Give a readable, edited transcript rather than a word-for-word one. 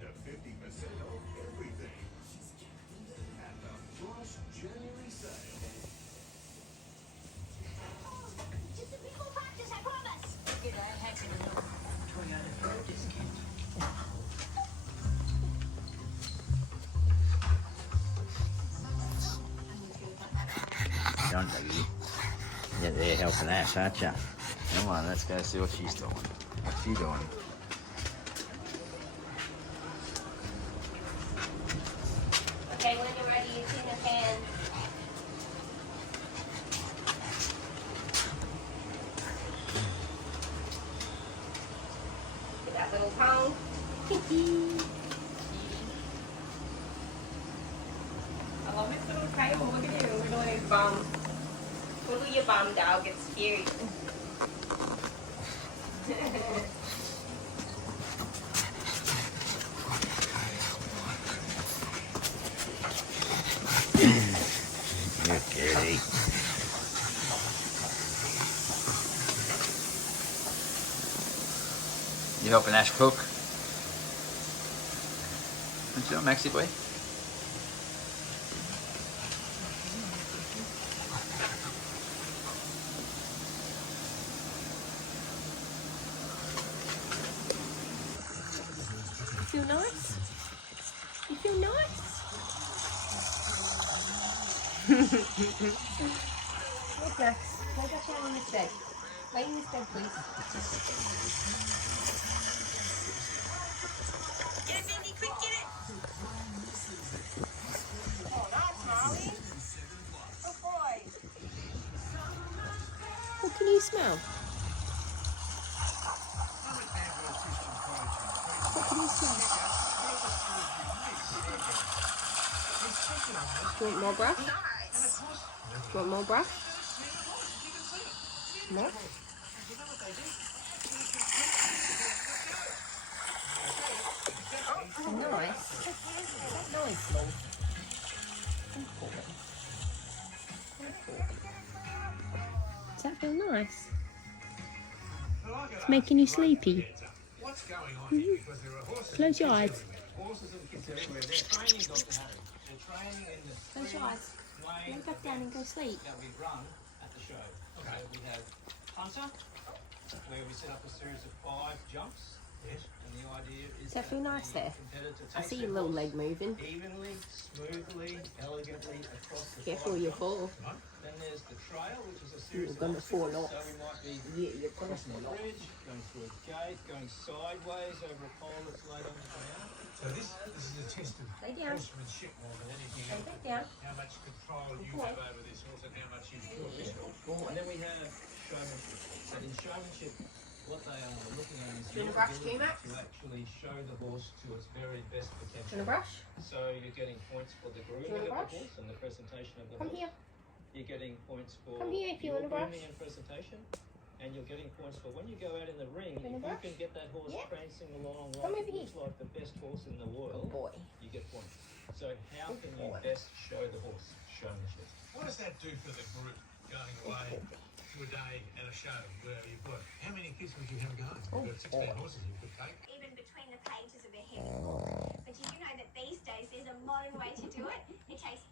to 50% off everything at the Frost January sale. Just a before practice, I promise. Good, I had to look Toyota for a discount. Don't you? You're there helping Ash, aren't you? Come on, let's go see what she's doing. What's she doing? Okay, when you're ready, it's in the pan. Get that little tongue. I love his little tail. Look at him wiggling his bum. Wiggle your bum, dog. It's scary. You kitty. You helping Ash cook? What you doing, Maxie boy? You feel nice? You feel nice? Look, Max. Lay back down in this bed. Lay in this bed, please. Get it, Mindy. Quick, get it. Oh, nice, Molly. Good boy. What can you smell? What can you smell? Do you want more brush? Do you want more brush? More? Oh, nice. Nice, Lou. Does that feel nice? It's making you sleepy. Close your eyes. Close your eyes. Lay back down and go sleep. That we run at the show. Okay. So we have Hunter, where we set up a series of 5 jumps. Yes. And the idea is Does that feel nice there? competitor I takes see their your little horse leg moving. evenly, smoothly, elegantly across the Careful, 5 you'll jumps. fall. Then there's the trail, which is a series You're gonna of fall obstacles. off. So we might be Yeah, you're gonna crossing a fall off. bridge, going through a gate, going sideways over a pole that's laid on the ground. So this is a test of Lay down. horsemanship more than anything Lay else. back down. How much control you boy. have over this horse and how much you feel this horse. And then we have showmanship. So in showmanship, what they are looking at is Do you your wanna brush too, ability Max? to actually show the horse to its very best Do you potential. want a brush? So you're getting points for the grooming wanna of the brush? horse and the presentation of the Come horse. here. You're getting points for Come here if you your wanna brush. grooming and presentation. And you're getting points for when you go out in the ring, if Wanna you brush? can get that horse Yeah. prancing along Come like over it looks here. like the best horse in the world, Good boy. you get points. So how Good can you boy. best show the horse showmanship? What does that do for the group going away to a day at a show where you've got, how many kids would you have going? You've got 16 horses you could take. Even between the pages of a heavy book. But did you know that these days there's a modern way to do it? It takes